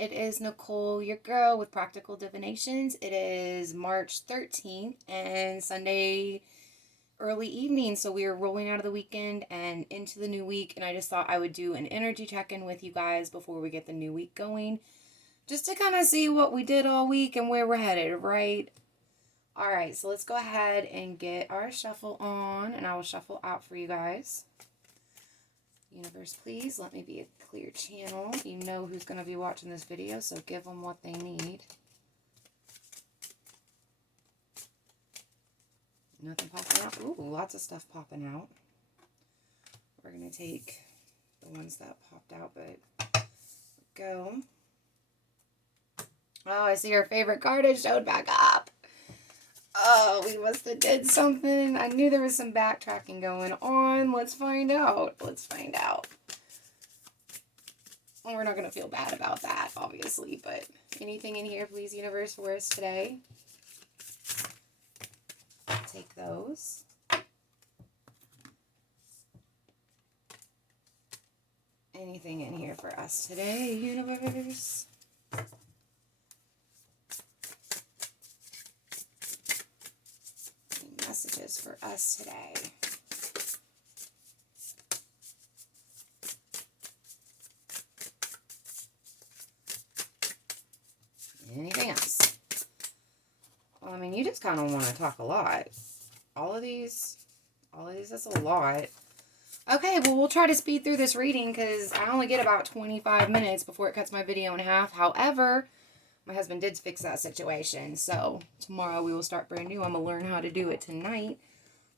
It is Nicole, your girl with Practical Divinations. It is March 13th and Sunday early evening. So we are rolling out of the weekend and into the new week. And I just thought I would do an energy check-in with you guys before we get the new week going. Just to kind of see what we did all week and where we're headed, right? All right, so let's go ahead and get our shuffle on, and I will shuffle out for you guys. Universe, please let me be a clear channel. You know who's going to be watching this video, so give them what they need. Nothing popping out. Ooh, lots of stuff popping out. We're going to take the ones that popped out, but go. Oh, I see our favorite card has showed back up. Oh, we must have did something. I knew there was some backtracking going on. Let's find out. Let's find out. Well, we're not going to feel bad about that, obviously, but anything in here, please, universe, for us today? Take those. Anything in here for us today, universe? Any messages for us today? Anything else? Well, I mean, you just kind of want to talk a lot. All of these, that's a lot. Okay, well, we'll try to speed through this reading because I only get about 25 minutes before it cuts my video in half. However, my husband did fix that situation, so tomorrow we will start brand new. I'm going to learn how to do it tonight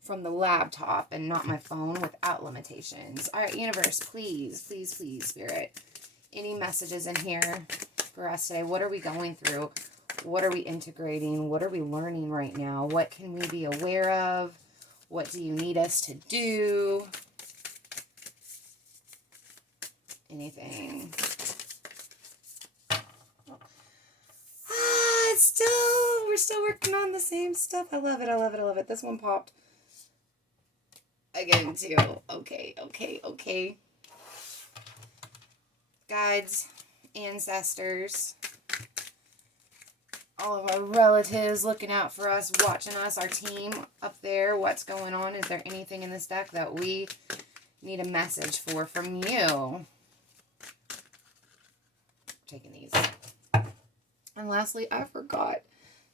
from the laptop and not my phone without limitations. All right, universe, please, please, please, spirit. Any messages in here for us today? What are we going through? What are we integrating? What are we learning right now? What can we be aware of? What do you need us to do? Anything? We're still working on the same stuff. I love it. I love it. I love it. This one popped again too. Okay, okay, okay. Guides, ancestors, all of our relatives looking out for us, watching us, our team up there. What's going on? Is there anything in this deck that we need a message for from you? Taking these. And lastly, I forgot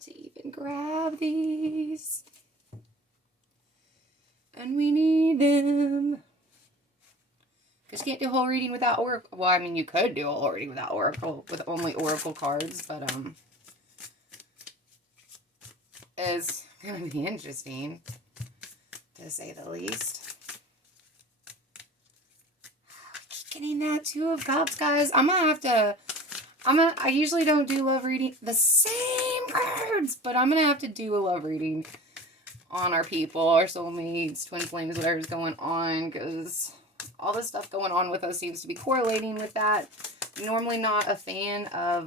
to even grab these. And we need them. Because you can't do a whole reading without oracle. Well, I mean, you could do a whole reading without oracle, with only oracle cards, but it's going to be interesting, to say the least. Keep getting that Two of Cups, guys. I'm going to have to, I usually don't do love reading the same cards, but I'm going to have to do a love reading on our people, our soulmates, twin flames, whatever's going on, because all this stuff going on with us seems to be correlating with that. Normally not a fan of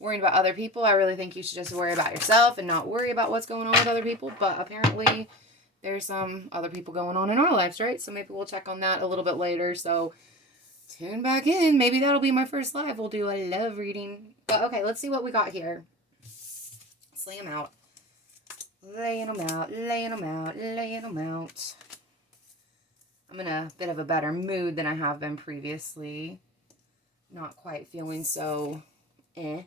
worrying about other people. I really think you should just worry about yourself and not worry about what's going on with other people, but apparently there's some other people going on in our lives, right? So maybe we'll check on that a little bit later, so tune back in. Maybe that'll be my first live. We'll do a love reading. But okay, let's see what we got here. Let's lay them out. Laying them out, laying them out, laying them out. I'm in a bit of a better mood than I have been previously. Not quite feeling so eh.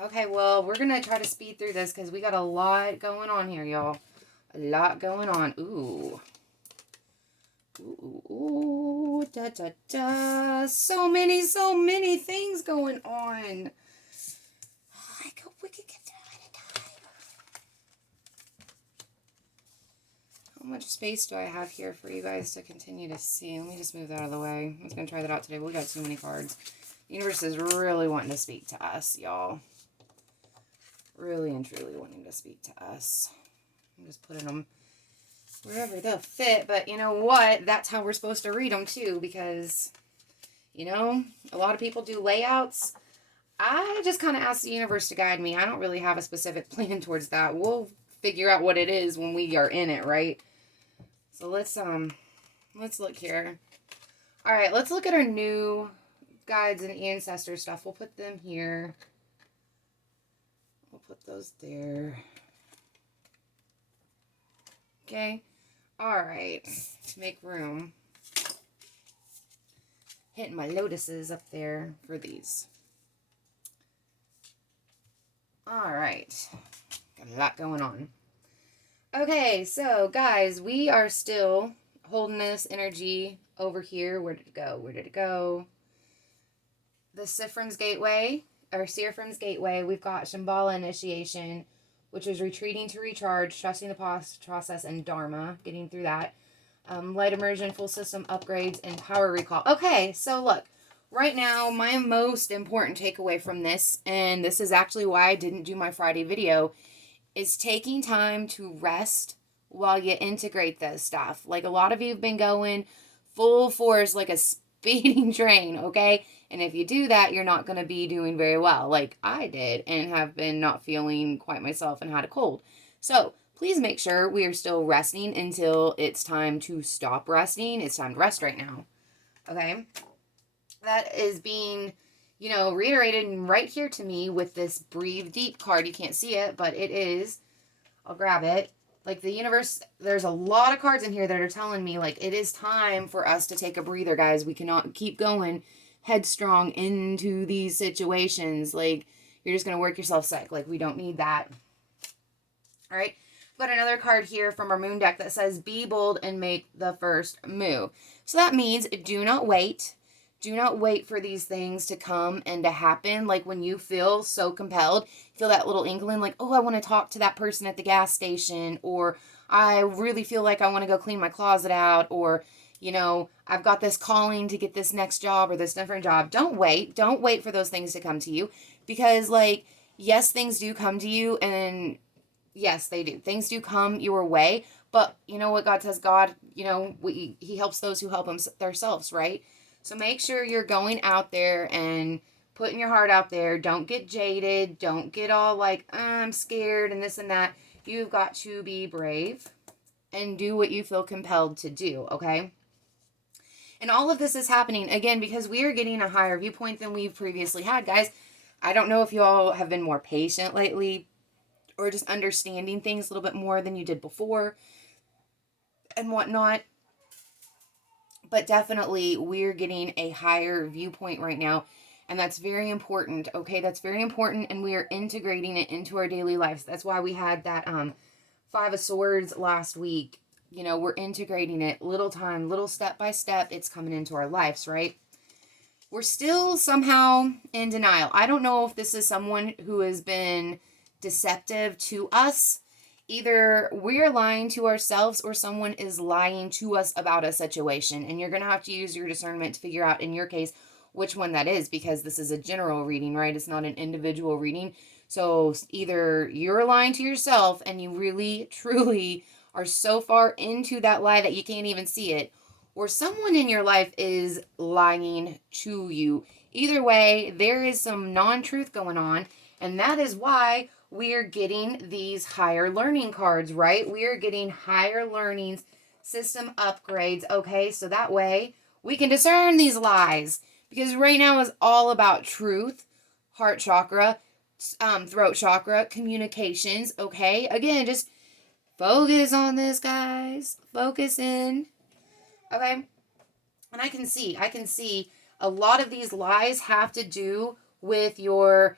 Okay, well, we're going to try to speed through this because we got a lot going on here, y'all. A lot going on. Ooh. Ooh, ooh, ooh. Da, da, da. So many things going on. We could get through it at a time. How much space do I have here for you guys to continue to see? Let me just move that out of the way. I was going to try that out today, but we got too many cards. The universe is really wanting to speak to us, y'all. Really and truly wanting to speak to us. I'm just putting them wherever they'll fit, but you know what? That's how we're supposed to read them too, because, you know, a lot of people do layouts. I just kind of ask the universe to guide me. I don't really have a specific plan towards that. We'll figure out what it is when we are in it, right? So let's look here. All right, let's look at our new guides and ancestor stuff. We'll put them here. We'll put those there. Okay. All right. To make room. Hitting my lotuses up there for these. All right. Got a lot going on. Okay, so guys, we are still holding this energy over here. Where did it go? Where did it go? The Sifrin's Gateway, or Seraphim's Gateway. We've got Shambhala Initiation, which is retreating to recharge, trusting the process, and Dharma, getting through that. Light immersion, full system upgrades, and power recall. Okay, so look, right now, my most important takeaway from this, and this is actually why I didn't do my Friday video, is taking time to rest while you integrate this stuff. Like, a lot of you have been going full force like a speeding train, okay? And if you do that, you're not going to be doing very well, like I did, and have been not feeling quite myself and had a cold. So please make sure we are still resting until it's time to stop resting. It's time to rest right now, okay? That is being, reiterated right here to me with this Breathe Deep card. You can't see it, but it is. I'll grab it. Like, the universe, there's a lot of cards in here that are telling me, like, it is time for us to take a breather, guys. We cannot keep going headstrong into these situations. Like, you're just going to work yourself sick. Like, we don't need that. All right. I've got another card here from our moon deck that says, be bold and make the first move. So that means do not wait. Do not wait for these things to come and to happen. Like, when you feel so compelled, feel that little inkling, like, oh, I want to talk to that person at the gas station, or I really feel like I want to go clean my closet out, or, I've got this calling to get this next job or this different job. Don't wait. Don't wait for those things to come to you, because, like, yes, things do come to you, and yes, they do. Things do come your way, but you know what God says? God, He helps those who help themselves, right? So make sure you're going out there and putting your heart out there. Don't get jaded. Don't get all like, I'm scared and this and that. You've got to be brave and do what you feel compelled to do, okay? And all of this is happening, again, because we are getting a higher viewpoint than we've previously had, guys. I don't know if you all have been more patient lately or just understanding things a little bit more than you did before and whatnot. But definitely, we're getting a higher viewpoint right now. And that's very important, okay? That's very important, and we are integrating it into our daily lives. That's why we had that Five of Swords last week. We're integrating it little time, little step by step. It's coming into our lives, right? We're still somehow in denial. I don't know if this is someone who has been deceptive to us. Either we're lying to ourselves or someone is lying to us about a situation. And you're going to have to use your discernment to figure out, in your case, which one that is, because this is a general reading, right? It's not an individual reading. So either you're lying to yourself and you really, truly are so far into that lie that you can't even see it, or someone in your life is lying to you. Either way, there is some non-truth going on, and that is why we are getting these higher learning cards, right? We are getting higher learnings, system upgrades, okay? So that way we can discern these lies, because right now is all about truth, heart chakra, throat chakra, communications, okay? Again, just focus on this, guys. Focus in, okay? And I can see a lot of these lies have to do with your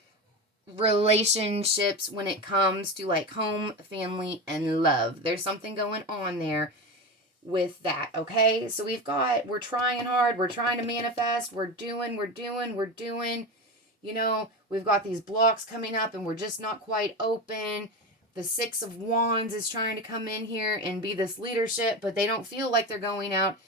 relationships when it comes to like home, family, and love. There's something going on there with that, okay? So we're trying hard, we're trying to manifest, we're doing, we've got these blocks coming up and we're just not quite open. The Six of Wands is trying to come in here and be this leadership, but they don't feel like they're going out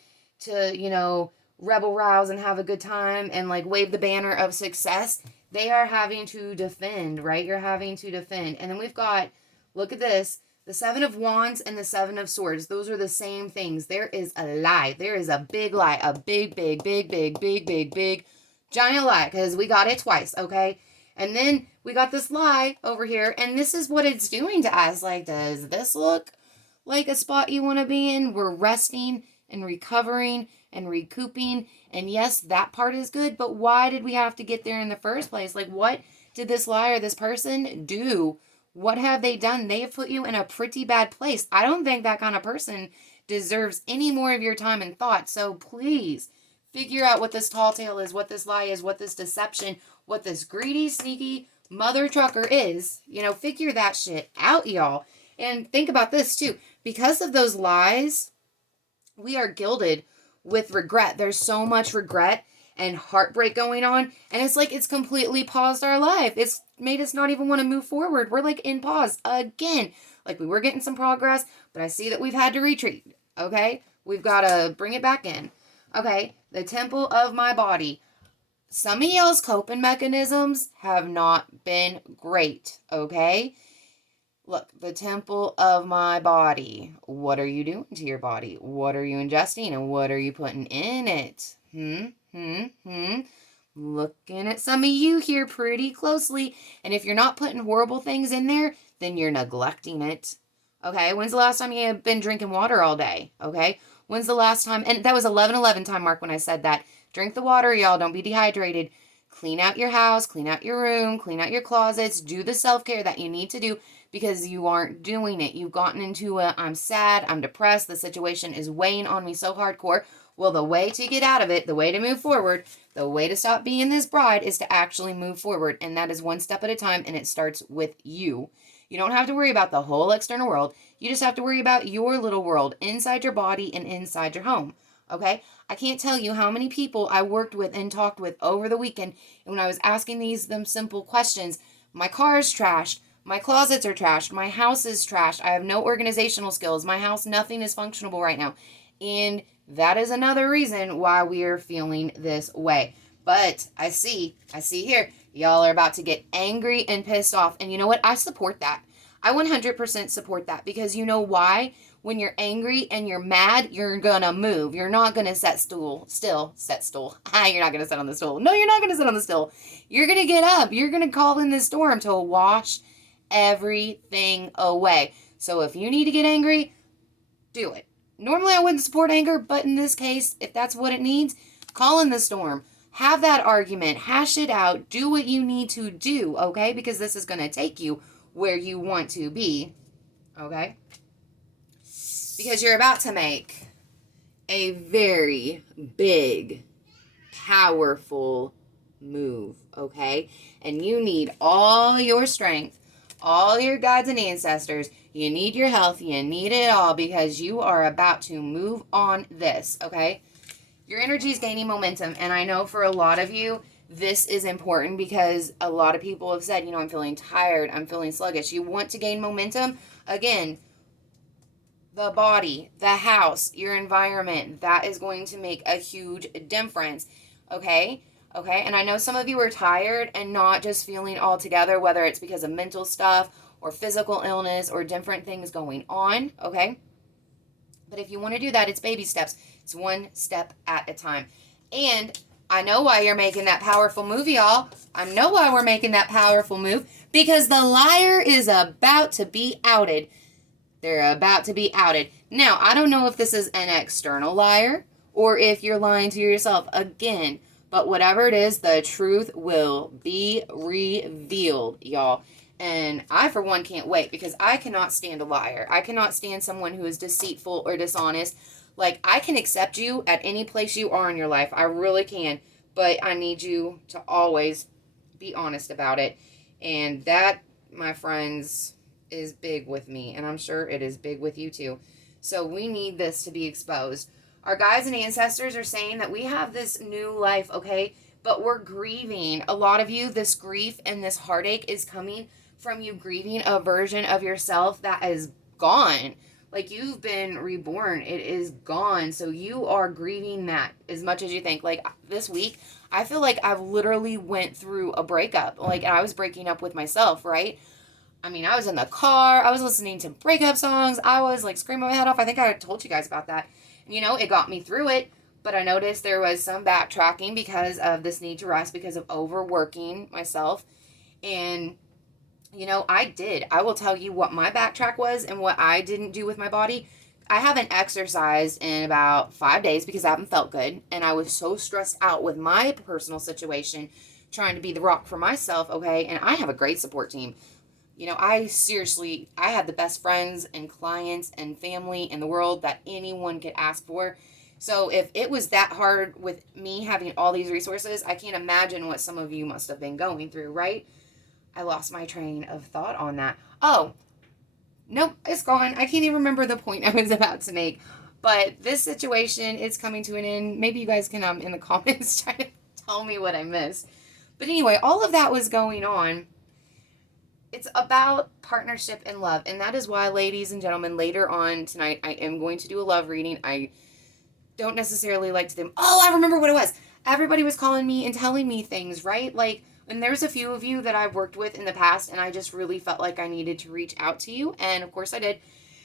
to, rebel rouse and have a good time and like wave the banner of success. They are having to defend, right? You're having to defend. And then we've got, look at this, the Seven of Wands and the Seven of Swords. Those are the same things. There is a lie. There is a big lie. A big giant lie, because we got it twice, okay? And then we got this lie over here, and this is what it's doing to us. Like, does this look like a spot you want to be in? We're resting and recovering and recouping. And yes, that part is good, but why did we have to get there in the first place? Like, what did this liar, this person do? What have they done? They have put you in a pretty bad place. I don't think that kind of person deserves any more of your time and thought. So please figure out what this tall tale is, what this lie is, what this deception, what this greedy, sneaky mother trucker is. Figure that shit out, y'all. And think about this too. Because of those lies, we are gilded with regret. There's so much regret and heartbreak going on. And it's like it's completely paused our life. It's made us not even want to move forward. We're like in pause again. Like we were getting some progress, but I see that we've had to retreat. Okay? We've got to bring it back in. Okay? The temple of my body. Some of y'all's coping mechanisms have not been great. Okay? Look, the temple of my body. What are you doing to your body? What are you ingesting and what are you putting in it? Looking at some of you here pretty closely. And if you're not putting horrible things in there, then you're neglecting it. Okay? When's the last time you have been drinking water all day? Okay? When's the last time? And that was 11:11 time mark when I said that. Drink the water, y'all. Don't be dehydrated. Clean out your house. Clean out your room. Clean out your closets. Do the self-care that you need to do because you aren't doing it. You've gotten into I'm sad. I'm depressed. The situation is weighing on me so hardcore. Well, the way to get out of it, the way to move forward, the way to stop being this bride is to actually move forward. And that is one step at a time. And it starts with you. You don't have to worry about the whole external world. You just have to worry about your little world inside your body and inside your home. Okay? I can't tell you how many people I worked with and talked with over the weekend. And when I was asking them simple questions, my car is trashed. My closets are trashed. My house is trashed. I have no organizational skills. My house, nothing is functionable right now. And that is another reason why we are feeling this way. But I see here, y'all are about to get angry and pissed off. And you know what? I support that. I 100% support that because you know why? When you're angry and you're mad, you're going to move. You're not going to set stool. You're not going to sit on the stool. No, you're not going to sit on the stool. You're going to get up. You're going to call in the storm to wash everything away. So if you need to get angry, do it. Normally I wouldn't support anger, but in this case, if that's what it needs, call in the storm. Have that argument. Hash it out. Do what you need to do, okay? Because this is going to take you where you want to be, okay? Because you're about to make a very big, powerful move, okay? And you need all your strength, all your guides and ancestors. You need your health. You need it all because you are about to move on this, okay? Your energy is gaining momentum. And I know for a lot of you, this is important because a lot of people have said, I'm feeling tired. I'm feeling sluggish. You want to gain momentum. Again, the body, the house, your environment, that is going to make a huge difference, okay? Okay, and I know some of you are tired and not just feeling all together, whether it's because of mental stuff or physical illness or different things going on, okay? But if you want to do that, it's baby steps. It's one step at a time. And I know why you're making that powerful move, y'all. I know why we're making that powerful move. Because the liar is about to be outed. They're about to be outed. Now, I don't know if this is an external liar or if you're lying to yourself again. But whatever it is, the truth will be revealed, y'all. And I, for one, can't wait because I cannot stand a liar. I cannot stand someone who is deceitful or dishonest. Like, I can accept you at any place you are in your life. I really can. But I need you to always be honest about it. And that, my friends, is big with me. And I'm sure it is big with you too. So we need this to be exposed. Our guides and ancestors are saying that we have this new life, okay? But we're grieving. A lot of you, this grief and this heartache is coming from you grieving a version of yourself that is gone. Like, you've been reborn. It is gone. So you are grieving that as much as you think. Like, this week, I feel like I've literally went through a breakup. Like, I was breaking up with myself, right? I mean, I was in the car. I was listening to breakup songs. I was, like, screaming my head off. I think I told you guys about that. It got me through it. But I noticed there was some backtracking because of this need to rest, because of overworking myself. And I will tell you what my backtrack was and what I didn't do with my body. I haven't exercised in about 5 days because I haven't felt good. And I was so stressed out with my personal situation, trying to be the rock for myself, okay? And I have a great support team. I have the best friends and clients and family in the world that anyone could ask for. So if it was that hard with me having all these resources, I can't imagine what some of you must have been going through, right? I lost my train of thought on that. Oh, nope, it's gone. I can't even remember the point I was about to make. But this situation is coming to an end. Maybe you guys can in the comments try to tell me what I missed. But anyway, all of that was going on. It's about partnership and love. And that is why, ladies and gentlemen, later on tonight, I am going to do a love reading. I don't necessarily like to them. Oh, I remember what it was. Everybody was calling me and telling me things, right? Like, and there's a few of you that I've worked with in the past, and I just really felt like I needed to reach out to you. And of course I did.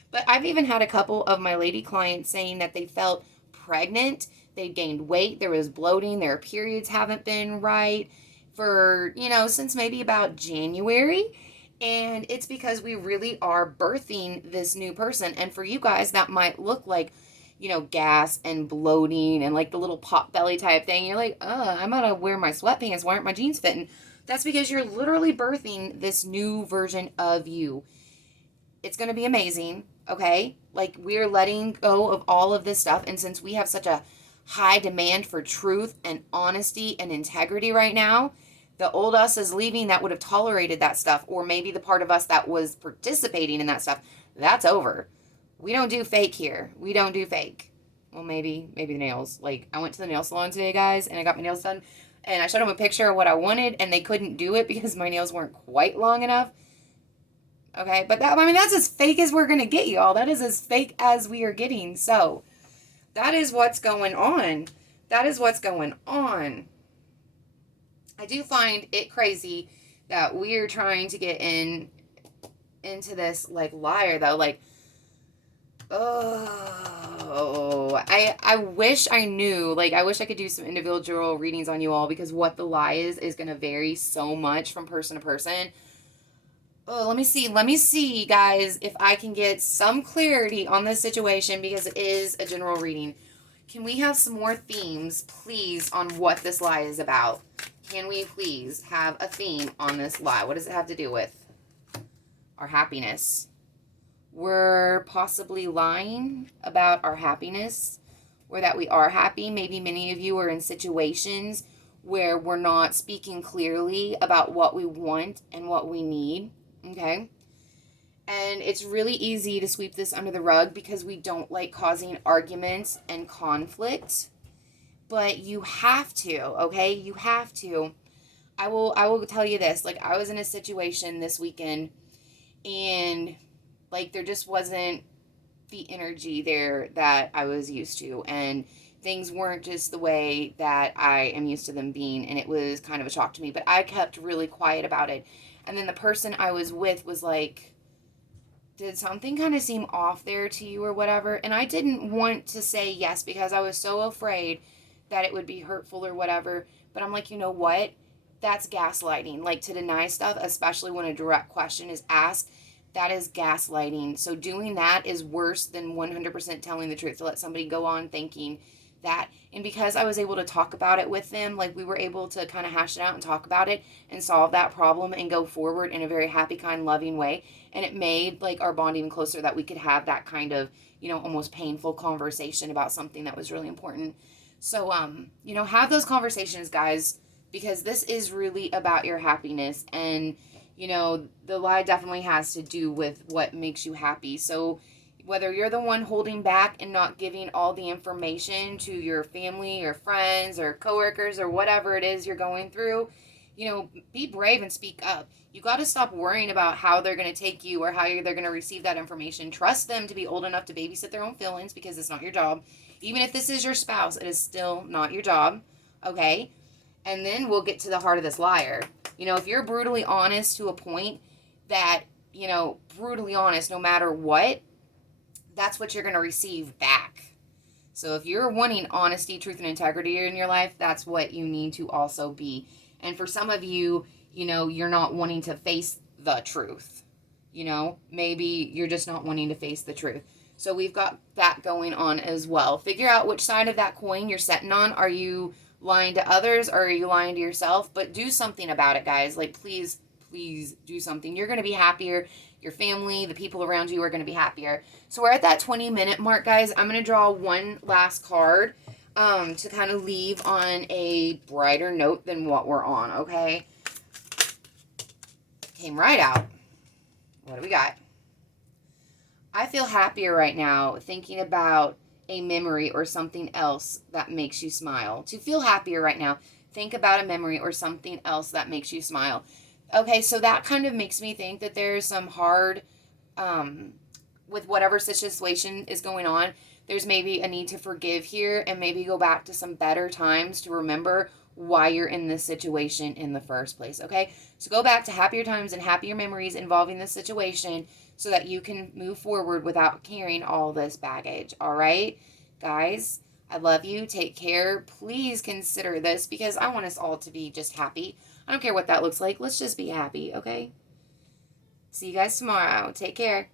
But I've even had a couple of my lady clients saying that they felt pregnant. They gained weight. There was bloating. Their periods haven't been right for, since maybe about January. And it's because we really are birthing this new person. And for you guys, that might look like, gas and bloating and like the little pot belly type thing. You're like, I'm going to wear my sweatpants. Why aren't my jeans fitting? That's because you're literally birthing this new version of you. It's going to be amazing, okay? Like, we're letting go of all of this stuff. And since we have such a high demand for truth and honesty and integrity right now, the old us is leaving that would have tolerated that stuff, or maybe the part of us that was participating in that stuff, that's over. We don't do fake here. We don't do fake. Well, maybe the nails. Like, I went to the nail salon today, guys, and I got my nails done, and I showed them a picture of what I wanted, and they couldn't do it because my nails weren't quite long enough. Okay, but that's as fake as we're going to get, y'all. That is as fake as we are getting. So, that is what's going on. That is what's going on. I do find it crazy that we're trying to get into this, like, liar, though. Like, I wish I knew. Like, I wish I could do some individual readings on you all, because what the lie is going to vary so much from person to person. Oh, let me see, guys, if I can get some clarity on this situation, because it is a general reading. Can we have some more themes, please, on what this lie is about? Can we please have a theme on this lie? What does it have to do with? Our happiness. We're possibly lying about our happiness, or that we are happy. Maybe many of you are in situations where we're not speaking clearly about what we want and what we need. Okay? And it's really easy to sweep this under the rug because we don't like causing arguments and conflict. But you have to, okay? You have to. I will tell you this. Like, I was in a situation this weekend, and like, there just wasn't the energy there that I was used to, and things weren't just the way that I am used to them being, and it was kind of a shock to me. But I kept really quiet about it. And then the person I was with was like, did something kind of seem off there to you or whatever? And I didn't want to say yes because I was so afraid that it would be hurtful or whatever. But I'm like, you know what? That's gaslighting. Like, to deny stuff, especially when a direct question is asked, that is gaslighting. So doing that is worse than 100% telling the truth, to let somebody go on thinking that. And because I was able to talk about it with them, like, we were able to kind of hash it out and talk about it and solve that problem and go forward in a very happy, kind, loving way. And it made, like, our bond even closer, that we could have that kind of, almost painful conversation about something that was really important. So, have those conversations, guys, because this is really about your happiness. And, the lie definitely has to do with what makes you happy. So whether you're the one holding back and not giving all the information to your family or friends or coworkers or whatever it is you're going through, be brave and speak up. You got to stop worrying about how they're going to take you or how they're going to receive that information. Trust them to be old enough to babysit their own feelings, because it's not your job. Even if this is your spouse, it is still not your job. Okay? And then we'll get to the heart of this liar. If you're brutally honest to a point that, brutally honest no matter what, that's what you're going to receive back. So if you're wanting honesty, truth, and integrity in your life, that's what you need to also be. And for some of you, you're not wanting to face the truth. Maybe you're just not wanting to face the truth. So we've got that going on as well. Figure out which side of that coin you're setting on. Are you lying to others or are you lying to yourself? But do something about it, guys. Like, please, please do something. You're going to be happier. Your family, the people around you are going to be happier. So we're at that 20-minute mark, guys. I'm going to draw one last card to kind of leave on a brighter note than what we're on, okay? Came right out. What do we got? I feel happier right now thinking about a memory or something else that makes you smile. To feel happier right now, think about a memory or something else that makes you smile. Okay, so that kind of makes me think that there's some hard, with whatever situation is going on, there's maybe a need to forgive here and maybe go back to some better times to remember why you're in this situation in the first place, okay? So go back to happier times and happier memories involving this situation so that you can move forward without carrying all this baggage, all right? Guys, I love you. Take care. Please consider this because I want us all to be just happy. I don't care what that looks like. Let's just be happy, okay? See you guys tomorrow. Take care.